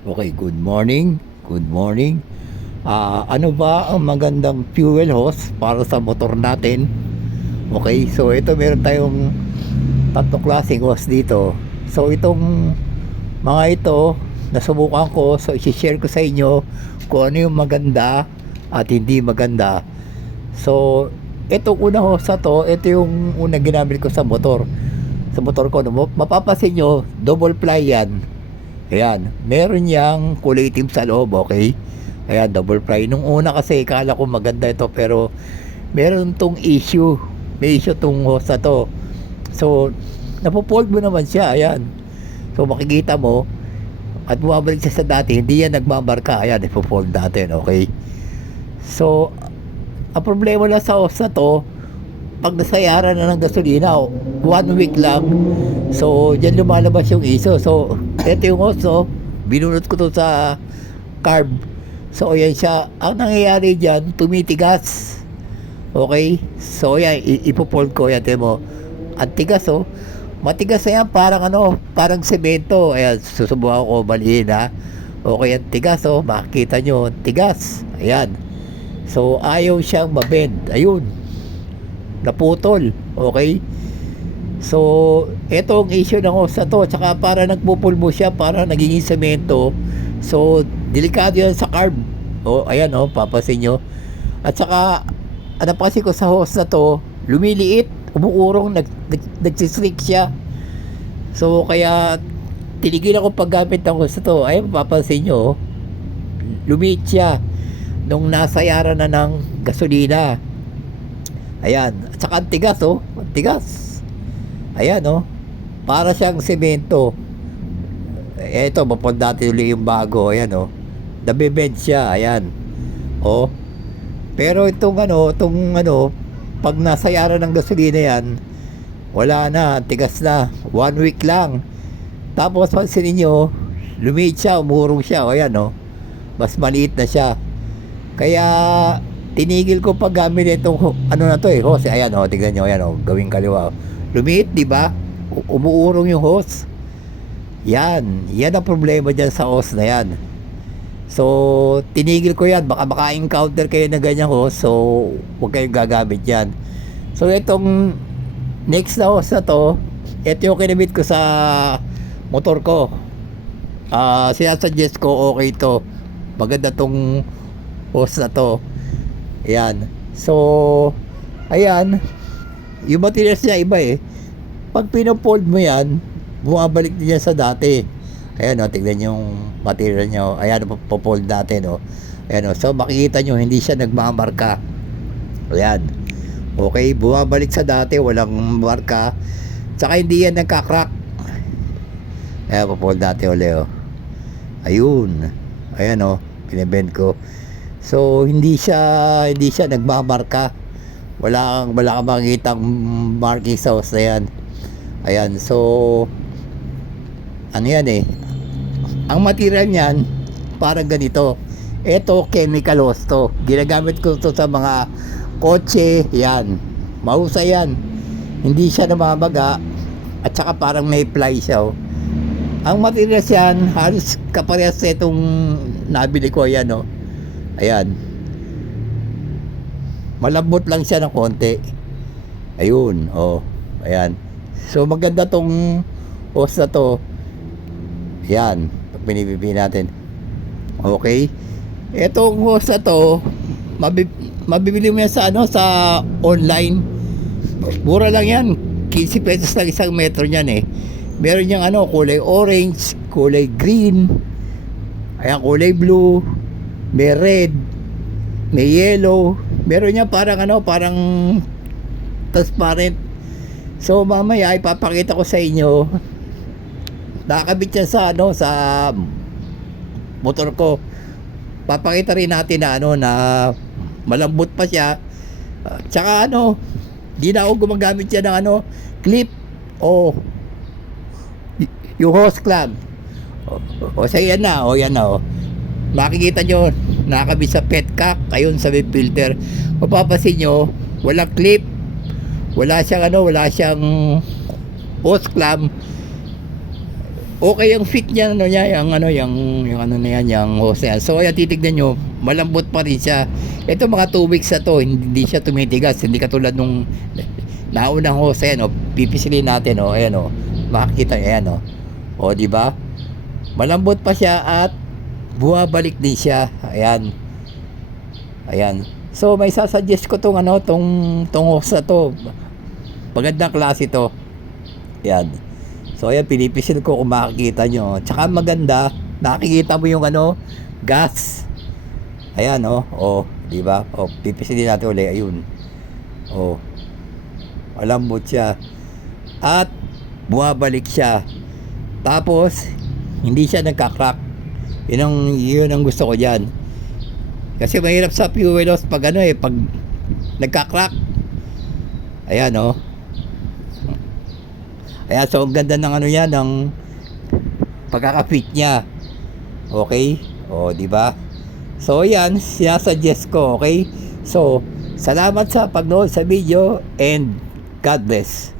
Okay, good morning. Good morning. Ano ba ang magandang fuel hose para sa motor natin? Okay, so ito meron tayong tatlong klaseng hose dito. So itong mga ito, nasubukan ko, so i-share ko sa inyo kung ano yung maganda at hindi maganda. So itong unang hose na to, ito yung unang ginamit ko sa motor. Sa motor ko, mapapasin nyo, double ply yan. Ayan, meron niyang kulay itim sa loob, okay? Ayan, double ply. Nung una kasi, kala ko maganda ito, pero meron tong issue. May issue tong hose na to. So, napopold mo naman siya, ayan. So, makikita mo, at bumabalik siya sa dati, hindi yan nagmamarka. Ayan, ipopold natin, okay? So, ang problema lang sa hose na to, pag nasayaran na ng gasolina, 1 week lang, so dyan lumalabas yung iso. So eto yung hose, no? Binunot ko to sa carb. So ayan siya. Ang nangyayari dyan, tumitigas. Okay, so yan, ipopold ko yan. Mo ang tigas, oh, matigas na yan, parang parang semento. Ayan, susubukan ko malihin, ha. Okay, ang tigas, oh, makikita nyo, tigas. Ayan, so ayaw siyang mabend. Ayun, naputol. Okay, so ito ang issue ng hose na to, tsaka para nagpupulbo siya, para nagiging semento. So delikado yan sa carb. Ayan, papasin nyo. At saka napansin ko sa hose na to, lumiliit, umuurong, nagsisleek siya. So kaya tinigil ako paggamit ng hose na to. Ayun, papasin nyo, lumiit siya nung nasayaran na ng gasolina. Ayan, at saka ang tigas, ang tigas. Ayan, para siyang semento. Ito, mapod natin ulit yung bago. Ayan, nabibend siya. Ayan, pero itong pag nasayaran ng gasolina yan, wala na, tigas na. 1 week lang. Tapos pansinin nyo, lumiit siya, umurong siya. Ayan, mas maliit na siya. Kaya tinigil ko paggamit itong hose. Ayan, tignan nyo, ayan, gawing kaliwa. Lumiit, di ba? Umuurong yung hose. Yan ang problema dyan sa hose na yan. So tinigil ko yan. Baka maka-encounter kayo na ganyang hose, so huwag kayong gagamit yan. So itong next na hose na to, ito yung kinabit ko sa motor ko. Sinasuggest ko, okay to, maganda tong hose na to. Ayan, so ayan, yung materials niya iba eh. Pag pinopold mo yan, bumabalik din yan sa dati. Ayan, tignan yung material nyo. Ayan, popold natin, Ayan, so makikita nyo, hindi siya nagmamarka. Ayan, okay, bumabalik sa dati, walang marka. Tsaka hindi yan nagka-crack. Ayan, popold natin ulit, ayun. Ayan, pinibend ko. So hindi siya nagmamarka. Wala kang makikitang marking sa hose na yan. Ayan, so ano yan eh, ang material niyan parang ganito. Ito chemical hose to. Ginagamit ko to sa mga kotse. Yan, mahusay yan, hindi siya namamaga. At saka parang may ply siya, Ang materials yan halos kaparehas sa itong nabili ko. Ayan, ayan, malambot lang siya ng konti. Ayun, ayan. So maganda tong hose na to. Ayan, pag pinipipi natin. Okay, etong hose na to, mabibili mo yan sa online. Mura lang yan, 15 pesos lang isang metro niyan eh. Meron niyang kulay orange, kulay green, ayan, kulay blue, may red, may yellow. Meron niya parang parang transparent. So mamaya ipapakita ko sa inyo. Nakakabit yan sa motor ko. Papakita rin natin na malambot pa siya. Tsaka di na ako gumagamit yan ng clip yung hose clamp. So yan na, yan na, makikita nyo, nakakabit sa petcock. Ayun, sa filter. Mapapasin nyo, walang clip, wala siyang hose clamp. okay ang fit niya, ano niya, yung ano na yan, yung hose na yan. So ayan, titignan nyo, malambot pa rin siya. Ito mga 2 weeks na to, hindi siya tumitigas, hindi katulad nung naunang hose, ayan o, pipisilin natin o, ayan o, makikita, ayan o, o di ba? Malambot pa siya at buwabalik din siya, ayan. Ayan. So may sasuggest ko tong ano, tong hose na to. Magandang klase to. Ayan. So ayan, pinipisil ko kung makikita nyo. Tsaka maganda, nakikita mo yung ano, gas. Ayan oh, oh, di ba? Oh, pipisilin natin ulit, ayun. Oh. Malambot siya. At bumabalik siya. Tapos hindi siya nagka-crack. Yun ang gusto ko diyan. Kasi mahirap sa fuel loss pag ano pag nagka-crack. Ayan oh. Ayan, so ang ganda ng ano yan, ng pagkaka-fit niya. Okay? O, di ba? So, yan, sinasuggest ko, okay? So, salamat sa pagnood sa video and God bless.